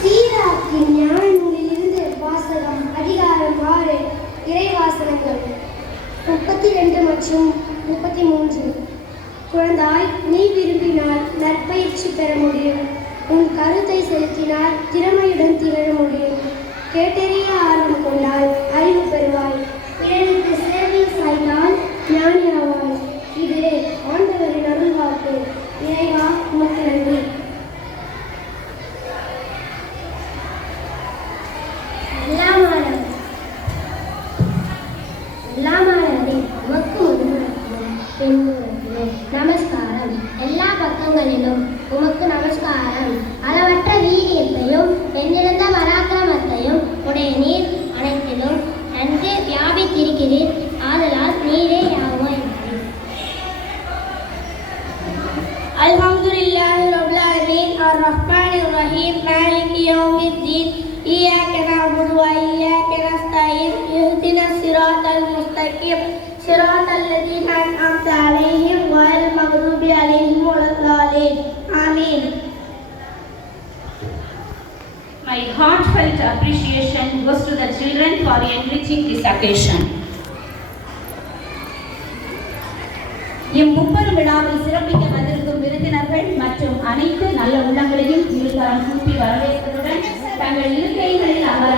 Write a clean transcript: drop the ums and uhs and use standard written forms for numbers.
சீராக்கின் ஞான நூலிலிருந்து வாசகம் அதிகாரம் 6 இறைவாசகங்கள் 32 மற்றும் 33. குழந்தாய், நீ விரும்பினால் நற்பயிற்சி பெற முடியும். உன் கருத்தை செலுத்தினால் திறமையுடன் திகழ முடியும். கேட்டறிய ஆர்வம் கொண்டால் அறிவு பெறுவாய். பிறருக்கு சேவை செய்தால் ஞானியாவாய். இது ஆண்டவரின் அருள்வாக்கு. இறைவா, உமக்கு நன்றி. நமஸ்காரம். எல்லா பக்கங்களிலும் உமக்கு நமஸ்காரம். அளவற்ற வீரியத்தையும் எண்ணிறந்த பராக்கிரமத்தையும் உடைய நீர் அனைத்திலும் நன்கு வியாபித்திருக்கிறீர். ஆதலால் நீரே யாவாய். அல்ஹம்துலில்லாஹி ரப்பில் ஆலமீன் அர்-ரஹ்மானிர் ரஹீம் மாலிகி யௌமிddin இய்யாக நஅபுது வ இய்யாக நஸ்தஈன் இஹ்தினஸ் ஸிராத்தல் முஸ்தகீம் ஸிராத்தல் லதீன அன்அம்த அலைஹிம் கய்ரில் மக்தூபி அலைஹிம் வலல்லாலீன். ஆமீன். My heartfelt appreciation goes to the children for enriching this occasion. இம்முப்பெரும் விழாவில் சிறப்பிக்க வந்திருக்கும் விருந்தினர்கள் மற்றும் அனைத்து நல்ல உள்ளங்களையும் இருகரம் கூப்பி வரவேற்பதுடன் தங்கள் இருக்கைகளில் அமர